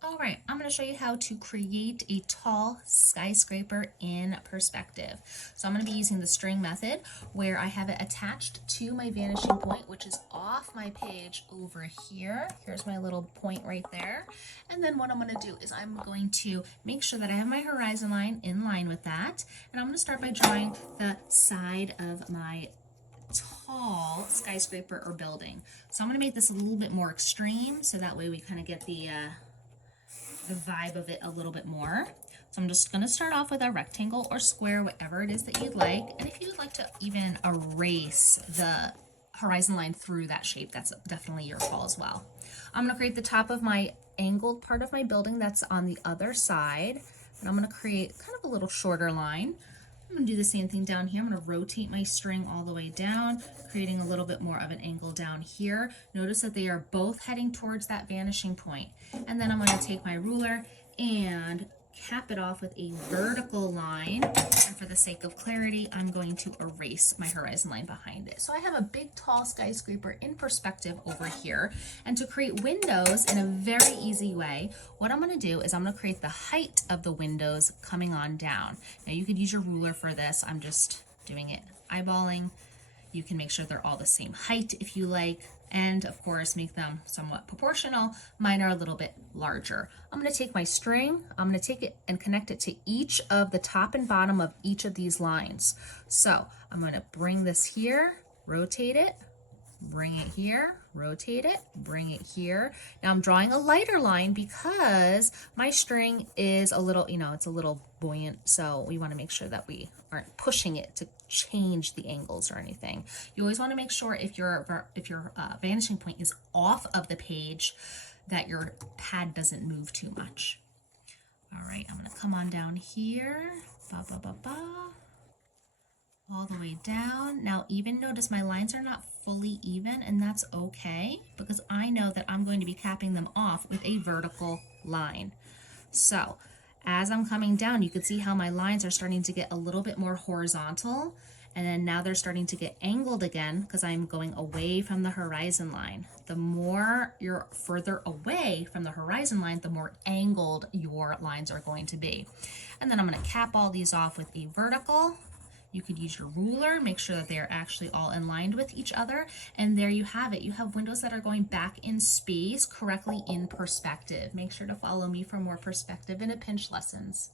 All right, I'm going to show you how to create a tall skyscraper in perspective. So I'm going to be using the string method where I have it attached to my vanishing point, which is off my page over here. Here's my little point right there. And then what I'm going to do is I'm going to make sure that I have my horizon line in line with that. And I'm going to start by drawing the side of my tall skyscraper or building. So I'm going to make this a little bit more extreme so that way we kind of get the vibe of it a little bit more. So I'm just going to start off with a rectangle or square, whatever it is that you'd like. And if you would like to even erase the horizon line through that shape, that's definitely your call as well. I'm going to create the top of my angled part of my building that's on the other side. And I'm going to create kind of a little shorter line. I'm going to do the same thing down here. I'm going to rotate my string all the way down, creating a little bit more of an angle down here. Notice that they are both heading towards that vanishing point. And then I'm going to take my ruler and cap it off with a vertical line. And for the sake of clarity, I'm going to erase my horizon line behind it. So I have a big, tall skyscraper in perspective over here. And to create windows in a very easy way, what I'm going to do is I'm going to create the height of the windows coming on down. Now you could use your ruler for this. I'm just doing it eyeballing. You can make sure they're all the same height if you like, and of course make them somewhat proportional. Mine are a little bit larger. I'm going to take my string, I'm going to take it and connect it to each of the top and bottom of each of these lines. So I'm going to bring this here, rotate it, bring it here, rotate it, bring it here. Now I'm drawing a lighter line because my string is a little, it's a little buoyant, so we want to make sure that we aren't pushing it to change the angles or anything. You always want to make sure if your vanishing point is off of the page that your pad doesn't move too much. All right, I'm going to come on down here, ba ba ba ba, all the way down. Now even notice my lines are not fully even, and that's okay because I know that I'm going to be capping them off with a vertical line. So as I'm coming down, you can see how my lines are starting to get a little bit more horizontal, and then now they're starting to get angled again because I'm going away from the horizon line. The more you're further away from the horizon line, the more angled your lines are going to be. And then I'm going to cap all these off with a vertical. You could use your ruler, make sure that they are actually all in line with each other. And there you have it. You have windows that are going back in space, correctly in perspective. Make sure to follow me for more perspective and a pinch lessons.